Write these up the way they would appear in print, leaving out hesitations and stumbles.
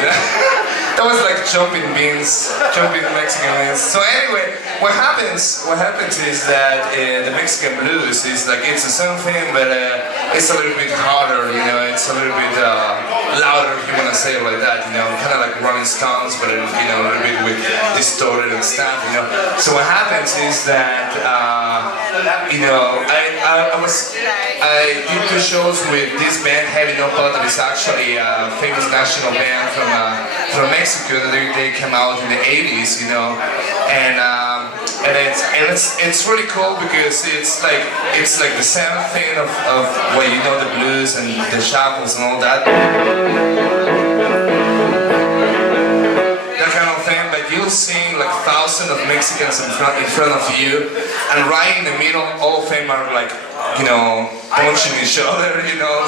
That was like jumping Mexican beans. So anyway, what happens is that the Mexican blues is like, it's the same thing, but it's a little bit harder, you know, it's a little bit louder, if you want to say it like that, you know, kind of like Rolling Stones, but you know, a little bit with distorted and stuff, you know. So what happens is that, you know, I did 2 shows with this band, Heavy No Pot, that is actually a famous national band from Mexico. They came out in the 80s, you know, and it's really cool because it's like the same thing of well, you know, the blues and the shuffles and all that. That kind of thing, but you'll see like thousands of Mexicans in front of you, and right in the middle, all of them are like, you know, punching each other, you know.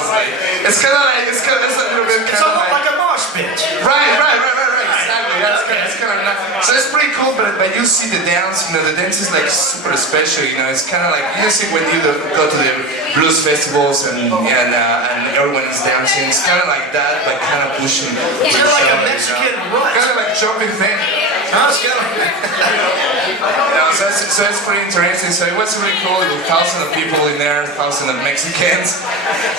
It's kind of like, it's a little bit kind of like a mosh pit. Right, exactly. That's kind of nice. So it's pretty cool, but you see the dance, you know, the dance is like super special, you know. It's kind of like, you see when you go to the blues festivals and everyone is dancing, it's kind of like that, but kind of pushing. It's kind of like a Mexican rut. Kind of like jumping thing. So it's pretty interesting. So it was really cool with thousands of people in there, thousands of Mexicans,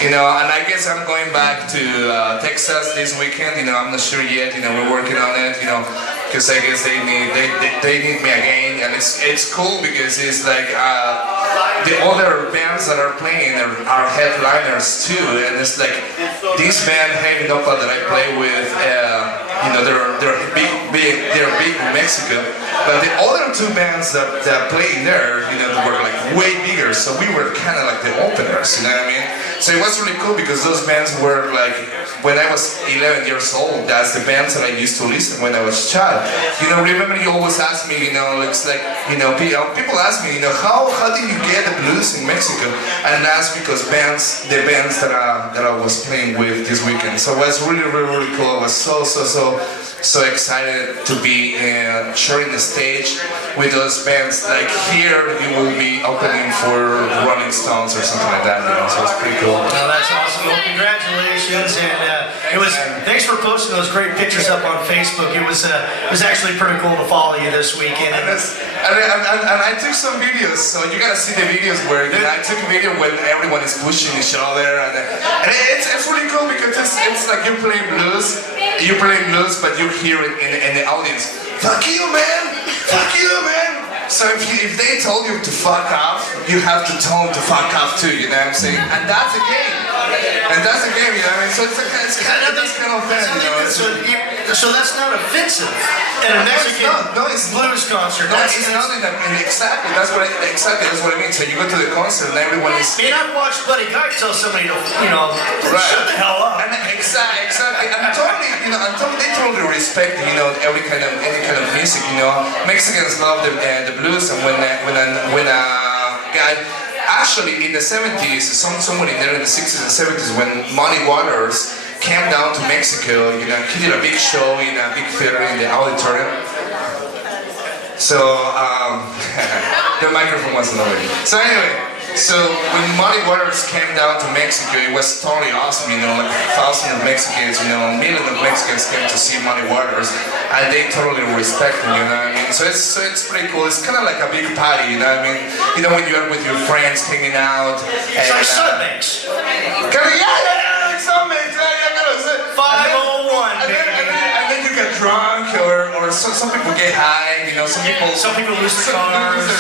you know. And I guess I'm going back to Texas this weekend. You know, I'm not sure yet. You know, we're working on it. You know, because I guess they need me again, and it's cool because it's like the other bands that are playing are headliners too, and it's like this band Heavy No Pot that I play with. You know, they're big in Mexico, but the other 2 bands that played there, you know, were like way bigger. So we were kind of like the openers, you know what I mean? So it was really cool because those bands were like, when I was 11 years old, that's the bands that I used to listen when I was a child. You know, remember you always ask me, you know, it's like, you know, people ask me, you know, how did you get the blues in Mexico? And that's because the bands that I was playing with this weekend. So it was really cool. I was so excited to be sharing the stage with those bands. Like here, you will be opening for Rolling Stones or something like that, you know, so it's pretty cool. Well, that's awesome. Well, congratulations, and thanks for posting those great pictures up on Facebook. It was actually pretty cool to follow you this weekend. And I took some videos, so you gotta see the videos where I took a video when everyone is pushing each other, and it's really cool because it's like you're playing blues, but you hear it in the audience. Fuck you, man! Fuck you, man! So if they told you to fuck off, you have to tell them to fuck off too, you know what I'm saying? And that's a game. You know what I mean? So it's kind of this kind of thing, you know. So that's not offensive at a Mexican blues concert. No, it's not that, exactly. That's what I mean. So you go to the concert and everyone is. I mean, I've watched Buddy Guy tell somebody to, you know, shut the hell up. And exactly. And totally, you know, they totally respect, you know, any kind of music. You know, Mexicans love the blues, and when a guy. Actually, in the 70s, somewhere in there in the 60s and 70s, when Muddy Waters came down to Mexico, you know, he did a big show in a big theater in the auditorium. So, the microphone wasn't working. So anyway, so when Muddy Waters came down to Mexico, it was totally awesome, you know, like thousands of Mexicans, you know, millions of Mexicans came to see Muddy Waters, and they totally respect him, you know what I mean? So it's pretty cool. It's kind of like a big party, you know what I mean? You know, when you're with your friends hanging out. It's like Sunmates. Yeah, like Sunmates. 501. And then you get drunk, or some people get high, you know, some people lose their cars.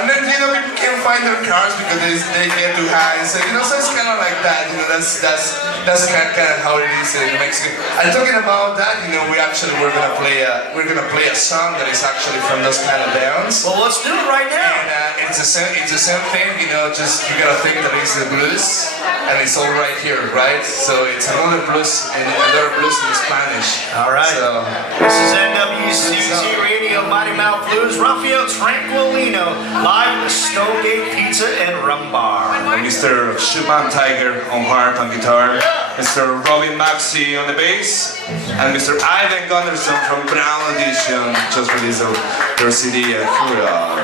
And then, you know, people can't find their cars because they get too high. So, you know, so it's kind of like that. You know, that's kind of how it is in Mexico. And talking about that, you know, we're gonna play a song that is actually from those kind of bands. Well, let's do it right now. And it's the same thing. You know, just you gotta think that it's the blues, and it's all right here, right? So it's another blues in Spanish. All right. So, this is NWCC Radio, Mighty Mouth Blues. Rafael Tranquilino, live at STONEGATE Pizza and Rum Bar. Mr. Schumann Tiger on harp and guitar, Mr. Robin Maxey on the bass, and Mr. Ivan Gunderson from Brown Edition just released their CD Cura.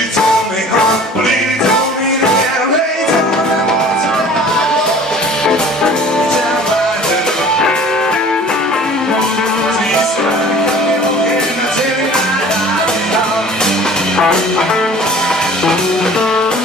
He told me, he told me to get away, told me I want to ride. Tell my little, she's running, okay, now tell me I love you.